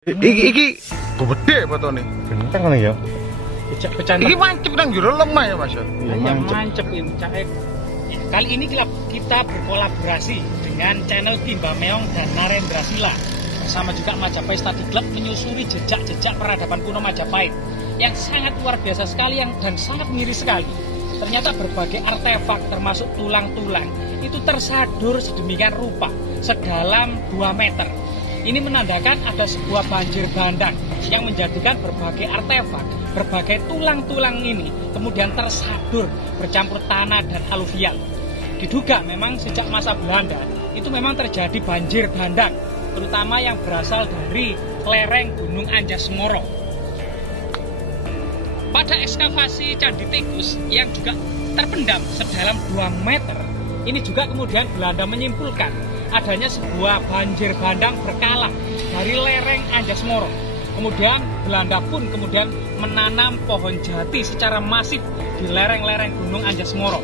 Iki gede fotone. Genteng kan ya. Pecahan Iki mancep nang jero lemah ya, Mas. hanya mancep ini Cak. Kali ini kita berkolaborasi dengan channel Timba Meong dan Narendra Sila bersama juga Majapahit Study Club menyusuri jejak-jejak peradaban kuno Majapahit yang sangat luar biasa sekali dan sangat miris sekali. Ternyata berbagai artefak termasuk tulang-tulang itu tersadur sedemikian rupa sedalam 2 meter. Ini menandakan ada sebuah banjir bandang yang menjadikan berbagai artefak, berbagai tulang-tulang ini kemudian tersadur bercampur tanah dan aluvial. Diduga memang sejak masa Belanda itu memang terjadi banjir bandang, terutama yang berasal dari lereng Gunung Anjas-Moro. Pada ekskavasi Candi Tikus yang juga terpendam sedalam 2 meter, ini juga kemudian Belanda menyimpulkan adanya sebuah banjir bandang berkala dari lereng Anjas-Moro. Kemudian Belanda pun kemudian menanam pohon jati secara masif di lereng-lereng Gunung Anjas-Moro.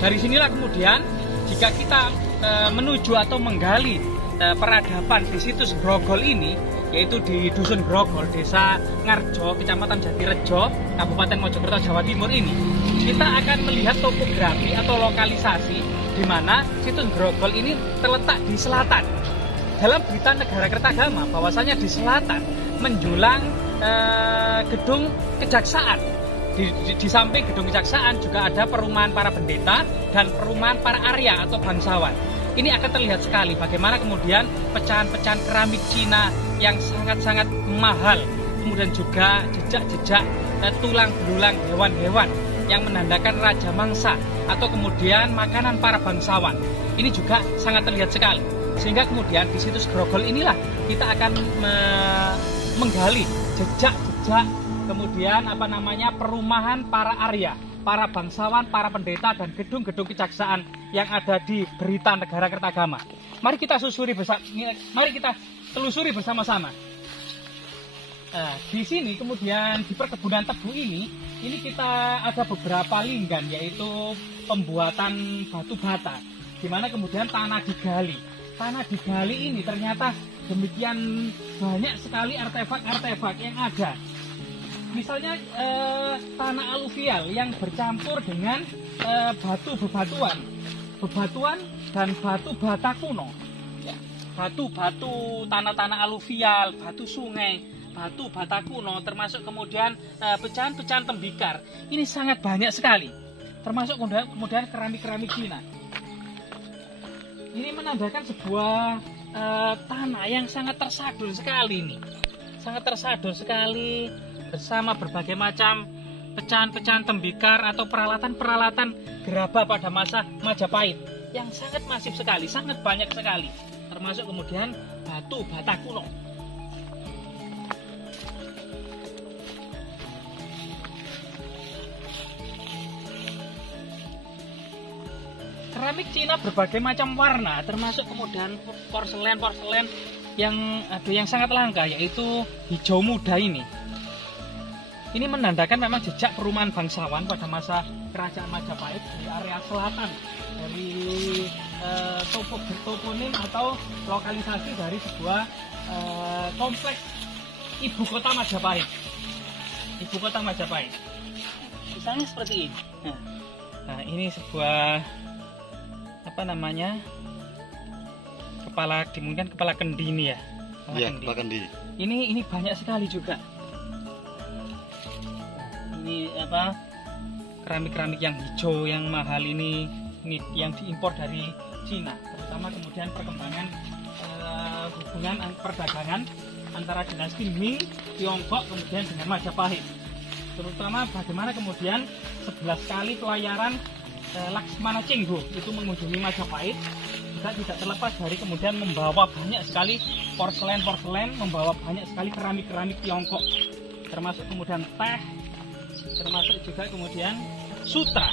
Dari sinilah kemudian jika kita menuju atau menggali peradaban di situs Grogol ini, yaitu di Dusun Grogol, Desa Ngarjo, Kecamatan Jatirejo, Kabupaten Mojokerto, Jawa Timur ini, kita akan melihat topografi atau lokalisasi di mana situs Grogol ini terletak di selatan. Dalam berita Negara Kertagama bahwasanya di selatan menjulang gedung kejaksaan. Di samping gedung kejaksaan juga ada perumahan para pendeta dan perumahan para Arya atau bangsawan. Ini akan terlihat sekali bagaimana kemudian pecahan-pecahan keramik Cina yang sangat-sangat mahal, kemudian juga jejak-jejak tulang belulang hewan-hewan yang menandakan raja mangsa atau kemudian makanan para bangsawan. Ini juga sangat terlihat sekali. Sehingga kemudian di situs Grogol inilah kita akan menggali jejak-jejak kemudian perumahan para Arya, para bangsawan, para pendeta dan gedung-gedung kejaksaan yang ada di Berita Negara Kertagama. Mari kita telusuri bersama-sama. Di sini kemudian di perkebunan tebu ini kita ada beberapa linggan, yaitu pembuatan batu bata, di mana kemudian tanah digali. Tanah digali ini ternyata demikian banyak sekali artefak-artefak yang ada. Misalnya tanah aluvial yang bercampur dengan batu bebatuan dan batu bata kuno. Batu-batu tanah-tanah aluvial, batu sungai, batu bata kuno, termasuk kemudian pecahan-pecahan tembikar. Ini sangat banyak sekali, termasuk kemudian keramik-keramik Cina. Ini menandakan sebuah tanah yang sangat tersadur sekali ini, sangat tersadur sekali bersama berbagai macam pecahan-pecahan tembikar atau peralatan-peralatan gerabah pada masa Majapahit yang sangat masif sekali, sangat banyak sekali, termasuk kemudian batu bata kuno. Keramik Cina berbagai macam warna, termasuk kemudian porselen yang sangat langka, yaitu hijau muda ini. Ini menandakan memang jejak perumahan bangsawan pada masa Kerajaan Majapahit di area selatan dari toponim atau lokalisasi dari sebuah kompleks ibu kota Majapahit. Ibu kota Majapahit. Misalnya seperti ini. Nah, ini sebuah kepala kendi ini ya. Kepala kendi. Ini banyak sekali juga. Ini keramik-keramik yang hijau yang mahal ini yang diimpor dari Cina, terutama kemudian perkembangan hubungan perdagangan antara dinasti Ming, Tiongkok kemudian dengan Majapahit, terutama bagaimana kemudian 11 kali pelayaran Laksmana Chengho itu mengunjungi Majapahit juga tidak terlepas dari kemudian membawa banyak sekali porselen, membawa banyak sekali keramik Tiongkok, termasuk kemudian teh, termasuk juga kemudian sutra.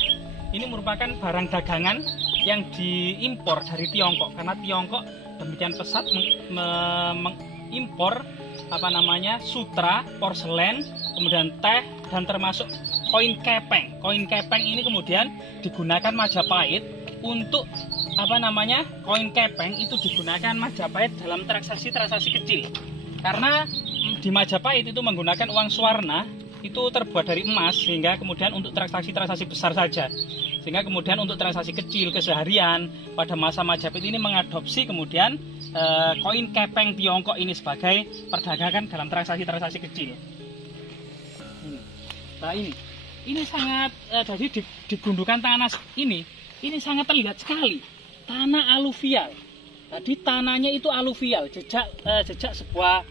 Ini merupakan barang dagangan yang diimpor dari Tiongkok karena Tiongkok demikian pesat mengimpor sutra, porselen, kemudian teh dan termasuk koin kepeng. Koin kepeng ini kemudian digunakan Majapahit untuk koin kepeng itu digunakan Majapahit dalam transaksi kecil. Karena di Majapahit itu menggunakan uang Swarna itu terbuat dari emas, sehingga kemudian untuk transaksi-transaksi besar saja. Sehingga kemudian untuk transaksi kecil keseharian pada masa Majapahit ini mengadopsi kemudian koin kepeng Tiongkok ini sebagai perdagangan dalam transaksi-transaksi kecil. Nah ini sangat jadi di gundukan tanah ini sangat terlihat sekali tanah aluvial. Tadi tanahnya itu aluvial, jejak sebuah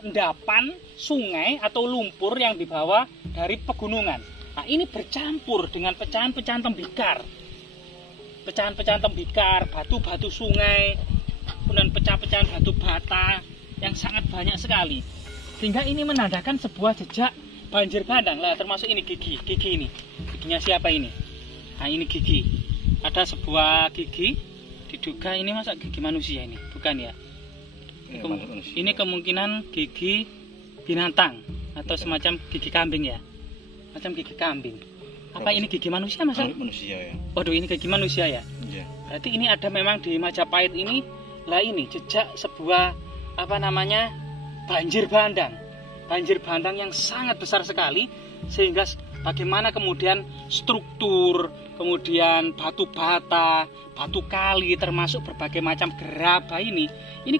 endapan sungai atau lumpur yang dibawa dari pegunungan. Nah, ini bercampur dengan pecahan-pecahan tembikar. Pecahan-pecahan tembikar, batu-batu sungai, kemudian pecahan-pecahan batu bata yang sangat banyak sekali. Sehingga ini menandakan sebuah jejak banjir bandang. Lah, termasuk ini gigi ini. Giginya siapa ini? Nah, ini gigi. Ada sebuah gigi, diduga ini masa gigi manusia ini, bukan ya? Ini kemungkinan gigi binatang atau semacam gigi kambing ya. Macam gigi kambing. Apa ini gigi manusia, Mas? Manusia ya. Waduh, ini gigi manusia ya. Iya. Berarti ini ada memang di Majapahit ini. Lah ini jejak sebuah banjir bandang. Banjir bandang yang sangat besar sekali, sehingga bagaimana kemudian struktur, kemudian batu bata, batu kali, termasuk berbagai macam gerabah ini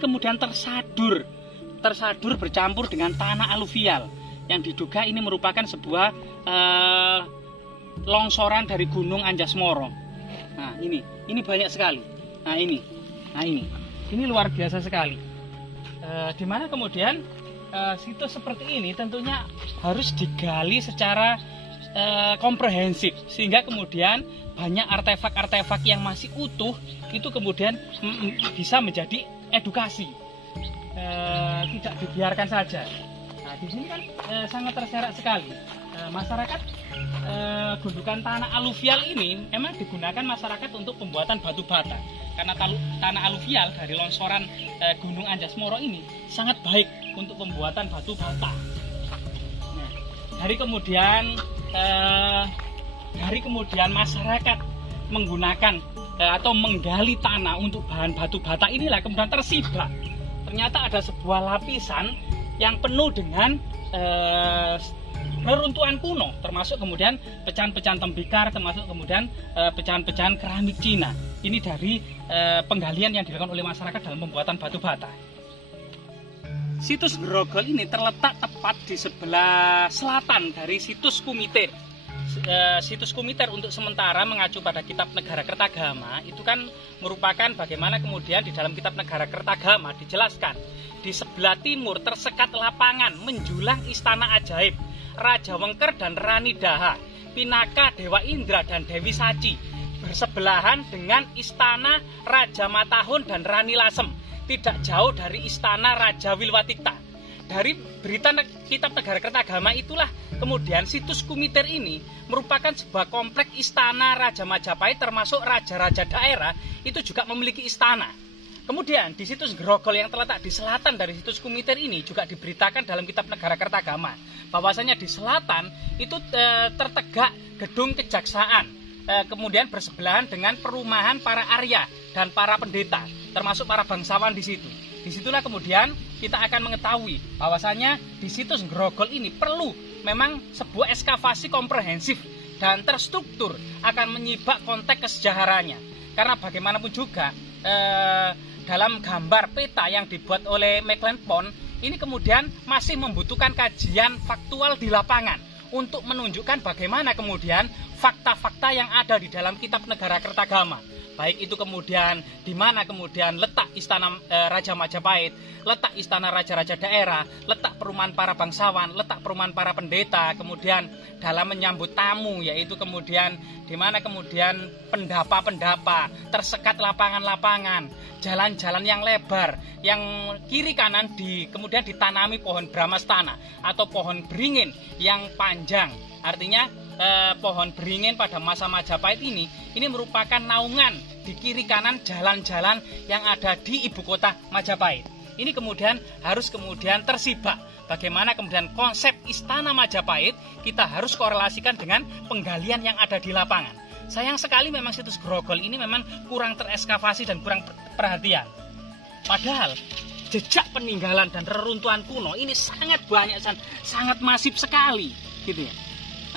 kemudian tersadur bercampur dengan tanah aluvial yang diduga ini merupakan sebuah longsoran dari Gunung Anjasmara. Nah, ini banyak sekali. Nah, ini luar biasa sekali. Di mana kemudian situs seperti ini tentunya harus digali secara komprehensif, sehingga kemudian banyak artefak-artefak yang masih utuh itu kemudian bisa menjadi edukasi, tidak dibiarkan saja. Nah, di sini kan sangat terserak sekali. Masyarakat gundukan tanah aluvial ini memang digunakan masyarakat untuk pembuatan batu bata, karena tanah aluvial dari longsoran Gunung Anjasmara ini sangat baik untuk pembuatan batu bata. Nah, dari kemudian masyarakat menggunakan atau menggali tanah untuk bahan batu bata inilah kemudian tersibak. Ternyata ada sebuah lapisan yang penuh dengan reruntuhan kuno, termasuk kemudian pecahan-pecahan tembikar, termasuk kemudian pecahan-pecahan keramik Cina. Ini dari penggalian yang dilakukan oleh masyarakat dalam pembuatan batu bata. Situs Grogol ini terletak tepat di sebelah selatan dari situs Kumiter. Situs Kumiter untuk sementara mengacu pada Kitab Negara Kertagama itu kan merupakan bagaimana kemudian di dalam Kitab Negara Kertagama dijelaskan di sebelah timur tersekat lapangan menjulang istana ajaib Raja Wengker dan Rani Daha, Pinaka, Dewa Indra dan Dewi Saci, bersebelahan dengan istana Raja Matahun dan Rani Lasem, tidak jauh dari istana Raja Wilwatikta. Dari berita Kitab Negara Kertagama itulah kemudian situs Kumiter ini merupakan sebuah kompleks istana Raja Majapahit, termasuk raja-raja daerah itu juga memiliki istana. Kemudian di situs Grogol yang terletak di selatan dari situs Kumiter ini juga diberitakan dalam Kitab Negara Kertagama bahwasanya di selatan itu tertegak gedung kejaksaan, kemudian bersebelahan dengan perumahan para Arya dan para pendeta, termasuk para bangsawan di situ. Disitulah kemudian kita akan mengetahui bahwasanya di situs Grogol ini perlu memang sebuah ekskavasi komprehensif dan terstruktur akan menyibak konteks kesejaharaannya. Karena bagaimanapun juga dalam gambar peta yang dibuat oleh McLean-Pond ini kemudian masih membutuhkan kajian faktual di lapangan untuk menunjukkan bagaimana kemudian fakta-fakta yang ada di dalam Kitab Negara Kertagama. Baik itu kemudian di mana kemudian letak istana Raja Majapahit, letak istana raja-raja daerah, letak perumahan para bangsawan, letak perumahan para pendeta, kemudian dalam menyambut tamu, yaitu kemudian di mana kemudian pendapa-pendapa, tersekat lapangan-lapangan, jalan-jalan yang lebar, yang kiri kanan kemudian ditanami pohon bramastana atau pohon beringin yang panjang. Artinya pohon beringin pada masa Majapahit ini merupakan naungan di kiri kanan jalan-jalan yang ada di ibu kota Majapahit. Ini kemudian harus tersibak. Bagaimana kemudian konsep istana Majapahit kita harus korelasikan dengan penggalian yang ada di lapangan. Sayang sekali memang situs Grogol ini memang kurang terekskavasi dan kurang perhatian. Padahal jejak peninggalan dan reruntuhan kuno ini sangat banyak, sangat masif sekali, gitu ya.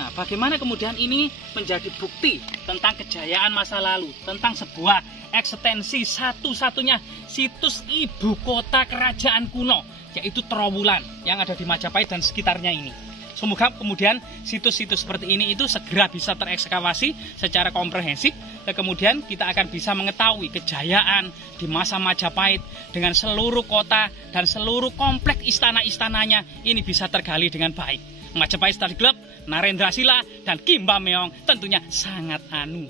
Nah, bagaimana kemudian ini menjadi bukti tentang kejayaan masa lalu, tentang sebuah ekstensi satu-satunya situs ibu kota kerajaan kuno, yaitu Trowulan yang ada di Majapahit dan sekitarnya ini. Semoga kemudian situs-situs seperti ini itu segera bisa terekskavasi secara komprehensif, dan kemudian kita akan bisa mengetahui kejayaan di masa Majapahit dengan seluruh kota dan seluruh kompleks istana-istananya ini bisa tergali dengan baik. Majapahit Study Club, Narendra Sila, dan Kim Bameong tentunya sangat anu.